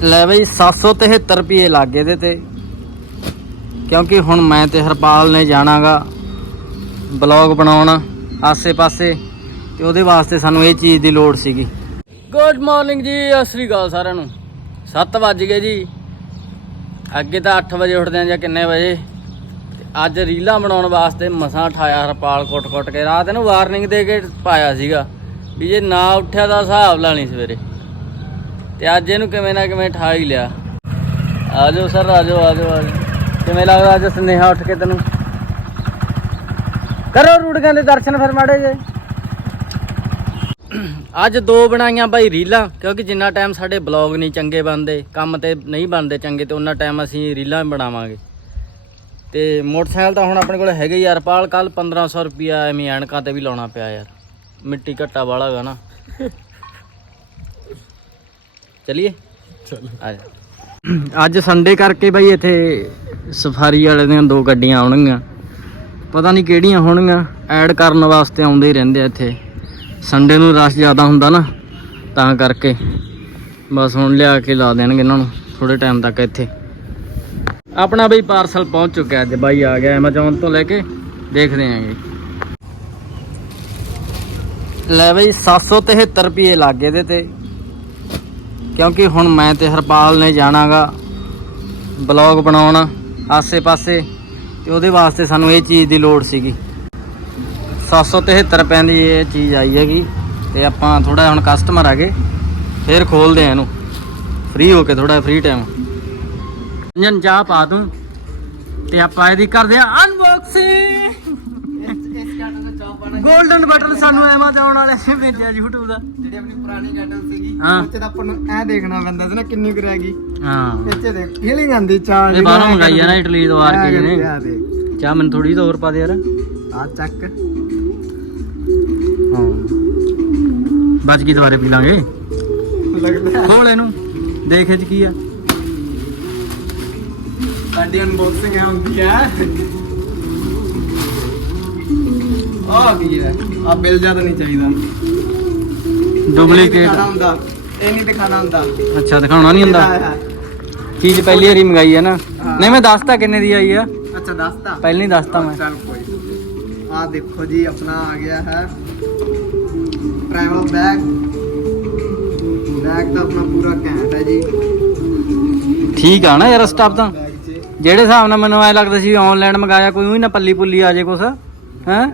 ਲੈ ਬਈ 773 ਰੁਪਏ ਲੱਗ ਇਹਦੇ ਤੇ। ਕਿਉਂਕਿ ਹੁਣ ਮੈਂ ਤੇ ਹਰਪਾਲ ਨੇ ਜਾਣਾਗਾ ਬਲੌਗ ਬਣਾਉਣ ਆਸੇ-ਪਾਸੇ, ਤੇ ਉਹਦੇ ਵਾਸਤੇ ਸਾਨੂੰ ਇਹ ਚੀਜ਼ ਦੀ ਲੋੜ ਸੀਗੀ। ਗੁੱਡ ਮਾਰਨਿੰਗ ਜੀ, ਸਤਿ ਸ੍ਰੀ ਅਕਾਲ ਸਾਰਿਆਂ ਨੂੰ। 7 ਵੱਜ ਗਏ ਜੀ। ਅੱਗੇ ਤਾਂ 8 ਵਜੇ ਉੱਠਦੇ ਆ ਜਾਂ ਕਿੰਨੇ ਵਜੇ। ਤੇ ਅੱਜ ਰੀਲਾਂ ਬਣਾਉਣ ਵਾਸਤੇ ਮਸਾਂ ਠਾਇਆ ਹਰਪਾਲ ਕੁੱਟ-ਕੁੱਟ ਕੇ। ਰਾਤ ਇਹਨੂੰ ਵਾਰਨਿੰਗ ਦੇ ਕੇ ਪਾਇਆ ਸੀਗਾ ਵੀ ਜੇ ਨਾ ਉੱਠਿਆ ਤਾਂ ਹਿਸਾਬ ਲਾਣੀ ਸਵੇਰੇ। ਤੇ ਅੱਜ ਇਹਨੂੰ ਕਿਵੇਂ ਨਾ ਕਿਵੇਂ ਠਾ ਹੀ ਲਿਆ। ਆਜੋ ਸਰ, ਆਜੋ ਆਜੋ ਆਜੋ। ਕਿਵੇਂ ਲੱਗਦਾ ਅੱਜ ਸੁਨੇਹਾ ਉੱਠ ਕੇ ਤੈਨੂੰ? ਕਰੋ ਰੂੜੀਆਂ ਦੇ ਦਰਸ਼ਨ ਫਿਰ ਮਾੜੇ ਜੇ ਅੱਜ ਦੋ ਬਣਾਈਆਂ ਬਾਈ ਰੀਲਾਂ, ਕਿਉਂਕਿ ਜਿੰਨਾ ਟਾਈਮ ਸਾਡੇ ਬਲੌਗ ਨਹੀਂ ਚੰਗੇ ਬਣਦੇ, ਕੰਮ ਤੇ ਨਹੀਂ ਬਣਦੇ ਚੰਗੇ, ਤੇ ਉਹਨਾਂ ਟਾਈਮ ਅਸੀਂ ਰੀਲਾਂ ਬਣਾਵਾਂਗੇ। ਤੇ ਮੋਟਰਸਾਈਕਲ ਤਾਂ ਹੁਣ ਆਪਣੇ ਕੋਲ ਹੈਗੇ ਯਾਰ ਪਾਲ ਕੱਲ 1500 ਰੁਪਿਆ ਐਵੇਂ ਐਨਕਾਂ ਤੇ ਵੀ ਲਾਉਣਾ ਪਿਆ ਯਾਰ। ਮਿੱਟੀ ਘੱਟਾ ਵਾਲਾ ਹੈਗਾ ਨਾ। ਚਲਿਏ? ਚਲ। ਅੱਜ ਸੰਡੇ ਕਰਕੇ ਬਾਈ ਇੱਥੇ ਸਫਾਰੀ ਵਾਲੇ ਦੀਆਂ ਦੋ ਗੱਡੀਆਂ ਆਉਣਗੀਆਂ। ਪਤਾ ਨਹੀਂ ਕਿਹੜੀਆਂ ਹੋਣਗੀਆਂ। ਐਡ ਕਰਨ ਵਾਸਤੇ ਆਉਂਦੇ ਹੀ ਰਹਿੰਦੇ ਆ ਇੱਥੇ। ਸੰਡੇ ਨੂੰ ਰਸ਼ ਜ਼ਿਆਦਾ ਹੁੰਦਾ ਨਾ ਤਾਂ ਕਰਕੇ। ਬਸ ਹੁਣ ਲਿਆ ਕੇ ਲਾ ਦੇਣਗੇ ਇਹਨਾਂ ਨੂੰ ਥੋੜੇ ਟਾਈਮ ਤੱਕ ਇੱਥੇ। ਆਪਣਾ ਬਈ ਪਾਰਸਲ ਪਹੁੰਚ ਚੁੱਕਿਆ ਅੱਜ। ਬਾਈ ਆ ਗਿਆ ਐਮਾਜ਼ੋਨ ਤੋਂ ਲੈ ਕੇ ਦੇਖਦੇ ਆਂਗੇ ਲੈ ਬਈ 773 ਰੁਪਏ ਲੱਗ ਇਹਦੇ ਤੇ। ਕਿਉਂਕਿ ਹੁਣ ਮੈਂ ਤੇ ਹਰਪਾਲ ਨੇ ਜਾਣਾਗਾ ਬਲੌਗ ਬਣਾਉਣ ਆਸੇ-ਪਾਸੇ ਤੇ ਉਹਦੇ ਵਾਸਤੇ ਸਾਨੂੰ ਇਹ ਚੀਜ਼ ਦੀ ਲੋੜ ਸੀਗੀ। 773 ਰੁਪਏ ਦੀ ਇਹ ਚੀਜ਼ ਆਈ ਹੈਗੀ ਤੇ ਆਪਾਂ ਥੋੜਾ ਹੁਣ ਕਸਟਮਰ ਆ ਗਏ ਫੇਰ ਖੋਲਦੇ ਆ ਇਹਨੂੰ। ਫ੍ਰੀ ਹੋ ਕੇ ਥੋੜਾ ਫ੍ਰੀ ਟਾਈਮ ਜਨ ਚਾਹ ਪਾ ਦੂੰ ਤੇ ਆਪਾਂ ਇਹਦੀ ਕਰਦੇ ਆ ਅਨਬਾਕਸਿੰਗ ਗੋਲਡਨ ਬਟਨ ਸਾਨੂੰ ਐਮਾਜ਼ੋਨ ਵਾਲੇ ਨੇ ਭੇਜਿਆ YouTube ਦਾ। ਜਿਹੜੀ ਆਪਣੀ ਪੁਰਾਣੀ ਕੈਟਲ ਸੀਗੀ ਹਾਂ। ਉੱਥੇ ਤਾਂ ਆਪਾਂ ਨੂੰ ਐ ਦੇਖਣਾ ਪੈਂਦਾ ਸੀ ਨਾ ਕਿੰਨੀ ਕੁ ਰਹਿ ਗਈ। ਹਾਂ। ਇੱਥੇ ਦੇਖ ਫੀਲਿੰਗ ਆਂਦੀ ਚਾਹ ਇਹ ਬਾਹਰੋਂ ਮੰਗਾਈ ਆ ਨਾ ਇਟਲੀ ਤੋਂ ਆਰ ਕੇ ਨੇ। ਆ ਦੇਖ ਚਾਹ ਮੈਨੂੰ ਥੋੜੀ ਹੋਰ ਪਾ ਦੇ ਯਾਰ। ਆ ਚੱਕ। ਹਾਂ। ਬਚ ਗਈ ਦੁਬਾਰੇ ਪੀ ਲਾਂਗੇ। ਲੱਗਦਾ ਖੋਲ ਇਹਨੂੰ। ਦੇਖ ਇਹ ਚ ਕੀ ਆ। ਸਾਡੀ ਅਨਬਾਕਸਿੰਗ ਹੈ ਹੁੰਦੀ ਹੈ। ਆ ਕੀ ਹੈ? ਆ ਬਿੱਲ ਜ਼ਿਆਦਾ ਨਹੀਂ ਚਾਹੀਦਾ। ਡੁਪਲੀਕੇਟ ਦਿਖਾਉਣਾ ਹੁੰਦਾ। ਇਹ ਨਹੀਂ ਦਿਖਾਣਾ ਹੁੰਦਾ। ਅੱਛਾ ਦਿਖਾਉਣਾ ਨਹੀਂ ਹੁੰਦਾ? ਇਹਦਾ ਹੈ। ਚੀਜ਼ ਪਹਿਲੀ ਵਾਰੀ ਮੰਗਾਈ ਹੈ ਨਾ? ਹਾਂ। ਨਹੀਂ ਮੈਂ ਦੱਸਤਾ ਕਿੰਨੇ ਦੀ ਆਈ ਆ। ਅੱਛਾ ਦੱਸਤਾ? ਪਹਿਲਾਂ ਹੀ ਦੱਸਤਾ ਮੈਂ। ਚੱਲ ਕੋਈ ਆ ਦੇਖੋ ਜੀ ਆਪਣਾ ਆ ਗਿਆ ਹੈ। ਟਰੈਵਲ ਬੈਗ ਬੈਗ ਤਾਂ ਆਪਣਾ ਪੂਰਾ ਘੈਂਟ ਹੈ ਜੀ। ਠੀਕ ਆ ਨਾ ਯਾਰ ਸਟਾਫ ਤਾਂ। ਬੈਗ 'ਚ। ਜਿਹੜੇ ਹਿਸਾਬ ਨਾਲ ਮੈਨੂੰ ਐ ਲੱਗਦਾ ਸੀ ਆਨਲਾਈਨ ਮੰਗਾਇਆ ਕੋਈ ਉਹੀ ਨਾ ਪੱਲੀ ਪੁੱਲੀ ਆ ਜੇ ਕੁਛ ਹੈ?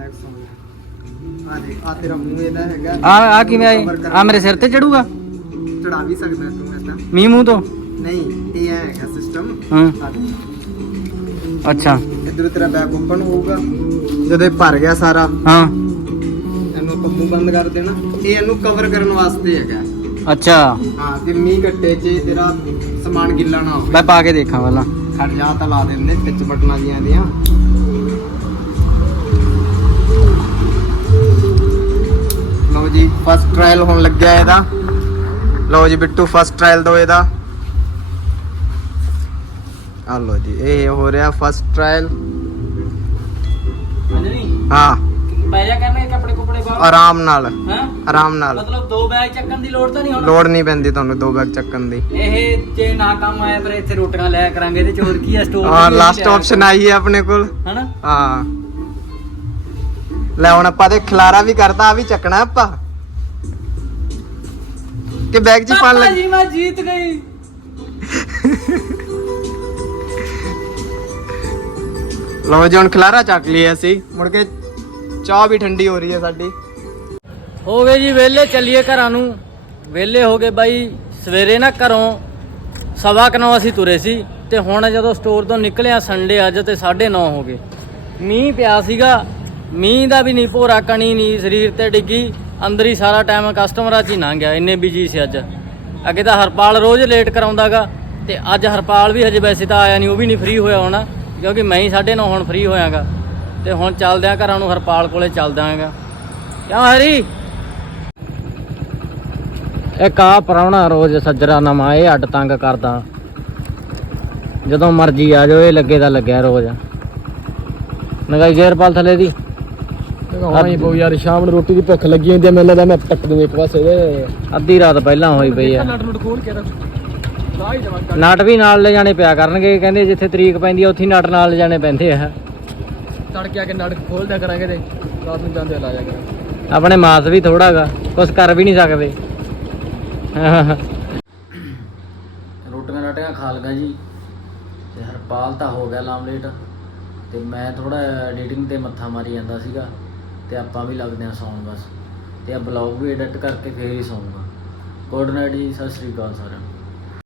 ਆ ਤੇਰਾ ਮੂੰਹ ਇਹਦਾ ਹੈਗਾ। ਆ ਆ ਕਿਵੇਂ ਆਈ? ਆ ਮੇਰੇ ਸਿਰ ਤੇ ਚੜੂਗਾ? ਚੜਾ ਵੀ ਸਕਦਾ ਤੂੰ ਐਦਾਂ ਮੀਂਹ ਮੂੰਹ ਤੋਂ? ਨਹੀਂ ਇਹ ਹੈਗਾ ਸਿਸਟਮ ਹਾਂ। ਅੱਛਾ। ਇਧਰ ਤੇਰਾ ਬੈਗ ਓਪਨ ਹੋਊਗਾ। ਜਦੋਂ ਇਹ ਭਰ ਗਿਆ ਸਾਰਾ ਹਾਂ। ਇਹਨੂੰ ਆਪਾਂ ਮੂੰਹ ਬੰਦ ਕਰ ਦੇਣਾ। ਇਹ ਇਹਨੂੰ ਕਵਰ ਕਰਨ ਵਾਸਤੇ ਹੈਗਾ। ਅੱਛਾ। ਹਾਂ ਕਿ ਮੀਂਹ ਘੱਟੇ 'ਚ ਤੇਰਾ ਸਮਾਨ ਗਿੱਲਾ ਨਾ ਹੋਵੇ। ਮੈਂ ਪਾ ਕੇ ਦੇਖਾਂ ਪਹਿਲਾਂ। ਖੜ ਜਾ ਤਾਂ ਲਾ ਦਿੰਦੇ ਵਿੱਚ ਬਟਨਾਂ ਜੀਆਂ ਦੀਆਂ। ਫਸਟ ਟ੍ਰਾਇਲ ਹੋਣ ਲੱਗਿਆ ਇਹਦਾ। ਲਓ ਜੀ ਬਿੱਟੂ ਫਸਟ ਟ੍ਰਾਇਲ ਦੋ ਇਹਦਾ। ਆ ਲਓ ਜੀ ਇਹ ਹੋ ਰਿਹਾ ਫਸਟ ਟ੍ਰਾਇਲ ਹਾਂ। ਪੈ ਜਾ ਕਰਨੇ ਕੱਪੜੇ ਕੁਪੜੇ ਬਾਹਰ। ਆਰਾਮ ਨਾਲ ਹਾਂ? ਆਰਾਮ ਨਾਲ। ਮਤਲਬ ਦੋ ਬੈਗ ਚੱਕਣ ਦੀ ਲੋੜ ਤਾਂ ਨਹੀਂ ਹੁਣ? ਲੋੜ ਨਹੀਂ ਪੈਂਦੀ ਤੁਹਾਨੂੰ ਦੋ ਬੈਗ ਚੱਕਣ ਦੀ। ਇਹ ਜੇ ਨਾ ਕੰਮ ਆਇਆ ਪਰ ਇੱਥੇ ਰੋਟੀਆਂ ਲੈ ਕਰਾਂਗੇ ਤੇ ਚੋਰ ਕੀ ਆ? ਸਟੋਰ ਹਾਂ ਲਾਸਟ ਆਪਸ਼ਨ ਆਈ ਹੈ ਆਪਣੇ ਕੋਲ। ਹਨਾ? ਹਾਂ। ਲੈ ਹੁਣ ਆਪਾਂ ਤੇ ਖਲਾਰਾ ਵੀ ਕਰਦਾ ਆ ਵੀ ਚੱਕਣਾ ਆਪਾਂ। ਕਿ ਬੈਗ 'ਚ ਪਾਣ ਪਾਪਾ ਲੱਗ ਜੀ ਮੈਂ ਜੀਤ ਗਈ। ਲਓ ਜੀ ਹੁਣ ਖਲਾਰਾ ਚੱਕ ਲਿਆ ਅਸੀਂ। ਮੁੜ ਕੇ ਚਾਹ ਵੀ ਠੰਡੀ ਹੋ ਰਹੀ ਹੈ ਸਾਡੀ। ਹੋ ਗਏ ਜੀ ਵਿਹਲੇ ਚੱਲੀਏ ਘਰਾਂ ਨੂੰ। ਵਿਹਲੇ ਹੋ ਗਏ ਬਾਈ ਸਵੇਰੇ ਨਾ ਘਰੋਂ ਸਵਾ ਕੁ ਨੌ ਅਸੀਂ ਤੁਰੇ ਸੀ ਤੇ ਹੁਣ ਜਦੋਂ ਸਟੋਰ ਤੋਂ ਨਿਕਲਿਆ ਸੰਡੇ ਅੱਜ ਤੇ 9:30 ਹੋ ਗਏ। ਮੀਂਹ ਪਿਆ ਸੀਗਾ ਮੀਂਹ ਦਾ ਵੀ ਨਹੀਂ ਭੋਰਾ ਕਣੀ ਨਹੀਂ ਸਰੀਰ ਤੇ ਡਿੱਗੀ। ਅੰਦਰ ਹੀ ਸਾਰਾ ਟਾਈਮ ਕਸਟਮਰਾਂ 'ਚ ਹੀ ਲੰਘ ਗਿਆ ਇੰਨੇ ਬਿਜ਼ੀ ਸੀ ਅੱਜ। ਅੱਗੇ ਤਾਂ ਹਰਪਾਲ ਰੋਜ਼ ਲੇਟ ਕਰਾਉਂਦਾਗਾ, ਤੇ ਅੱਜ ਹਰਪਾਲ ਵੀ ਹਜੇ ਵੈਸੇ ਤਾਂ ਆਇਆ ਨਹੀਂ, ਉਹ ਵੀ ਨਹੀਂ ਫ੍ਰੀ ਹੋਇਆ ਹੋਣਾ, ਕਿਉਂਕਿ ਮੈਂ ਹੀ 9:30 ਹੁਣ ਫ੍ਰੀ ਹੋਇਆਗਾ। ਤੇ ਹੁਣ ਚੱਲਦੇ ਆ ਘਰਾਂ ਨੂੰ ਹਰਪਾਲ ਕੋਲੇ ਚੱਲਦਾ ਆਂਗਾ ਕਿਉਂ ਹਰੀ? ਇੱਕ ਆ ਪਰਾਉਣਾ ਰੋਜ਼ ਸੱਜਰਾ ਨਵਾਂ, ਇਹ ਅੱਡ ਤੰਗ ਕਰਦਾ। ਜਦੋਂ ਮਰਜ਼ੀ ਆ ਜਾਓ, ਇਹ ਲੱਗੇ ਦਾ ਲੱਗਿਆ ਰੋਜ਼। ਨਗਾਈ ਗੇਰਪਾਲ ਥੱਲੇ ਦੀ। ਹਾਂ ਹੀ ਪਊ ਯਾਰ ਸ਼ਾਮ ਨੂੰ ਰੋਟੀ ਦੀ ਭੁੱਖ ਲੱਗੀ ਹੁੰਦੀ ਹੈ ਮੈਨੂੰ ਲੱਗਦਾ ਮੈਂ ਪੱਟ ਦੂੰ ਇੱਕ ਪਾਸੇ ਦੇ। ਅੱਧੀ ਰਾਤ ਪਹਿਲਾਂ ਹੋਈ ਪਈ ਆ। ਨਟ ਨਟ ਖੋਲ ਕੇ ਰੱਖ। ਲਾ ਹੀ ਜਮਾ ਨਟ ਵੀ ਨਾਲ ਲੈ ਜਾਣੇ ਪਿਆ ਕਰਨਗੇ ਕਹਿੰਦੇ ਜਿੱਥੇ ਤਰੀਕ ਪੈਂਦੀ ਆ ਉੱਥੇ ਨਟ ਨਾਲ ਲੈ ਜਾਣੇ ਪੈਂਦੇ ਆ। ਤੜਕੇ ਆ ਕੇ ਨੜ ਖੋਲ ਦਿਆ ਕਰਾਂਗੇ ਤੇ ਰਾਤ ਨੂੰ ਜਾਂਦੇ ਲਾ ਜਾ ਕਰਾਂਗੇ। ਆਪਣੇ ਮਾਸ ਵੀ ਥੋੜਾਗਾ ਕੁਛ ਕਰ ਵੀ ਨਹੀਂ ਸਕਦੇ। ਰੋਟੀਆਂ ਰਾਟੀਆਂ ਖਾ ਲਗਾ ਜੀ। ਤੇ ਹਰਪਾਲ ਤਾਂ ਹੋ ਗਿਆ ਲਾਮਲੇਟ। ਤੇ ਮੈਂ ਥੋੜਾ ਐਡੀਟਿੰਗ ਤੇ ਮੱਥਾ ਮਾਰੀ ਜਾਂਦਾ ਸੀਗਾ। ਤੇ ਆਪਾਂ ਵੀ ਲੱਗਦੇ ਆ ਸੌਣ ਬਸ। ਤੇ ਆ ਬਲੌਗ ਵੀ ਐਡਿਟ ਕਰਕੇ ਫੇਰ ਹੀ ਸੌਂਗਾ। ਗੁੱਡ ਨਾਈਟ ਜੀ, ਸਤਿ ਸ੍ਰੀ ਅਕਾਲ ਸਾਰਿਆਂ ਨੂੰ।